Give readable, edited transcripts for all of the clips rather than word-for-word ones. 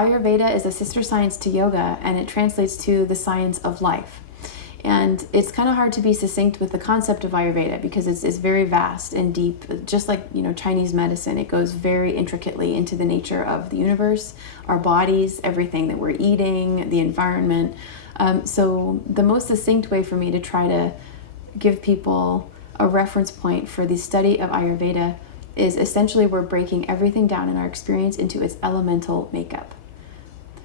Ayurveda is a sister science to yoga, and it translates to the science of life. And it's kind of hard to be succinct with the concept of Ayurveda because it's very vast and deep. Just like, Chinese medicine, it goes very intricately into the nature of the universe, our bodies, everything that we're eating, the environment. So the most succinct way for me to try to give people a reference point for the study of Ayurveda is essentially we're breaking everything down in our experience into its elemental makeup.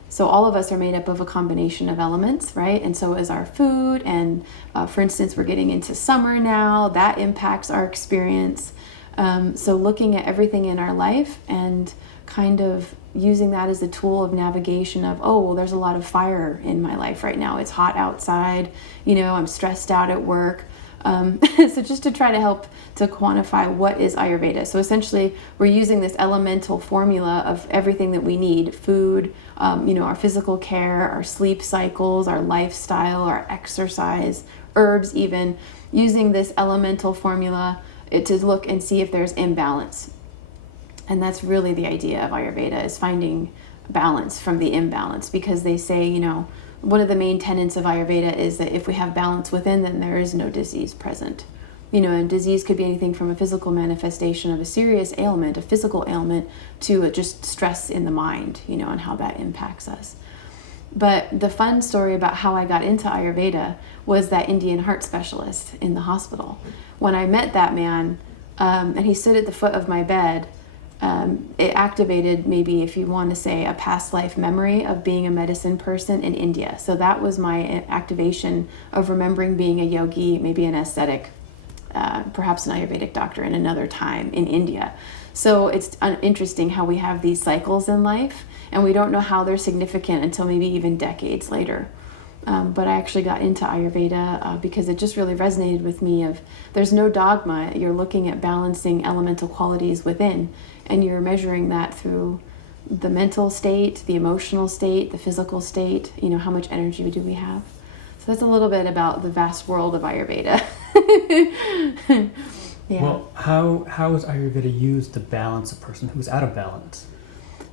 So all of us are made up of a combination of elements, right? And so is our food. And for instance, we're getting into summer now. That impacts our experience. So looking at everything in our life and kind of using that as a tool of navigation of, there's a lot of fire in my life right now. It's hot outside. I'm stressed out at work. So just to try to help to quantify what is Ayurveda. So essentially, we're using this elemental formula of everything that we need: food, our physical care, our sleep cycles, our lifestyle, our exercise, herbs even, using this elemental formula to look and see if there's imbalance. And that's really the idea of Ayurveda, is finding balance from the imbalance, because they say, one of the main tenets of Ayurveda is that if we have balance within, then there is no disease present. And disease could be anything from a physical manifestation of a serious ailment, a physical ailment, to just stress in the mind, and how that impacts us. But the fun story about how I got into Ayurveda was that Indian heart specialist in the hospital. When I met that man, and he stood at the foot of my bed, it activated, maybe if you want to say, a past life memory of being a medicine person in India. So that was my activation of remembering being a yogi, maybe an ascetic, perhaps an Ayurvedic doctor in another time in India. So it's interesting how we have these cycles in life, and we don't know how they're significant until maybe even decades later. But I actually got into Ayurveda because it just really resonated with me of there's no dogma. You're looking at balancing elemental qualities within, and you're measuring that through the mental state, the emotional state, the physical state, how much energy do we have. So that's a little bit about the vast world of Ayurveda. Yeah. Well, how is Ayurveda used to balance a person who's out of balance?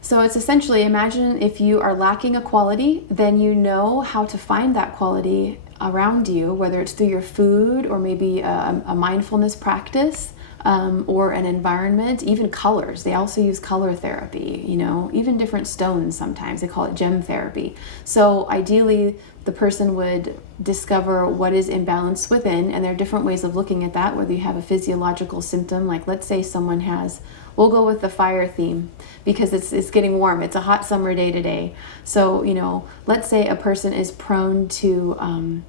So it's essentially, imagine if you are lacking a quality, then you know how to find that quality around you, whether it's through your food or maybe a mindfulness practice, or an environment, even colors. They also use color therapy, even different stones sometimes. They call it gem therapy. So ideally, the person would discover what is imbalanced within, and there are different ways of looking at that, whether you have a physiological symptom, like let's say someone has, we'll go with the fire theme because it's getting warm. It's a hot summer day today. So, let's say a person is prone to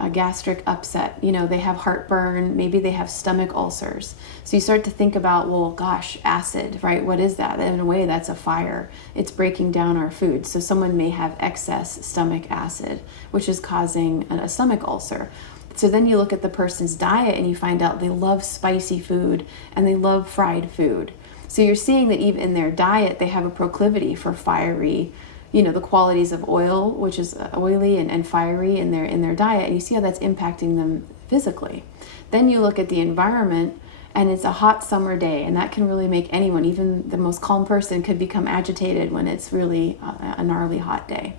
a gastric upset. They have heartburn, maybe they have stomach ulcers. So you start to think about, well, gosh, acid, right? What is that? In a way, that's a fire. It's breaking down our food. So someone may have excess stomach acid, which is causing a stomach ulcer. So then you look at the person's diet and you find out they love spicy food and they love fried food. So you're seeing that even in their diet, they have a proclivity for fiery, the qualities of oil, which is oily and fiery in their diet, and you see how that's impacting them physically. Then you look at the environment, and it's a hot summer day, and that can really make anyone, even the most calm person, could become agitated when it's really a gnarly hot day.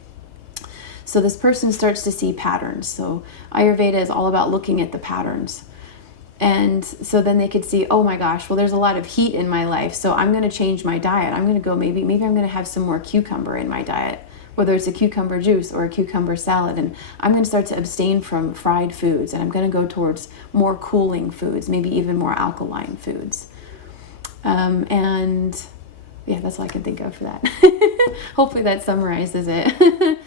So this person starts to see patterns. So Ayurveda is all about looking at the patterns. And so then they could see, oh my gosh, well, there's a lot of heat in my life, so I'm going to change my diet. I'm going to go, maybe I'm going to have some more cucumber in my diet, whether it's a cucumber juice or a cucumber salad. And I'm going to start to abstain from fried foods, and I'm going to go towards more cooling foods, maybe even more alkaline foods. And yeah, that's all I can think of for that. Hopefully that summarizes it.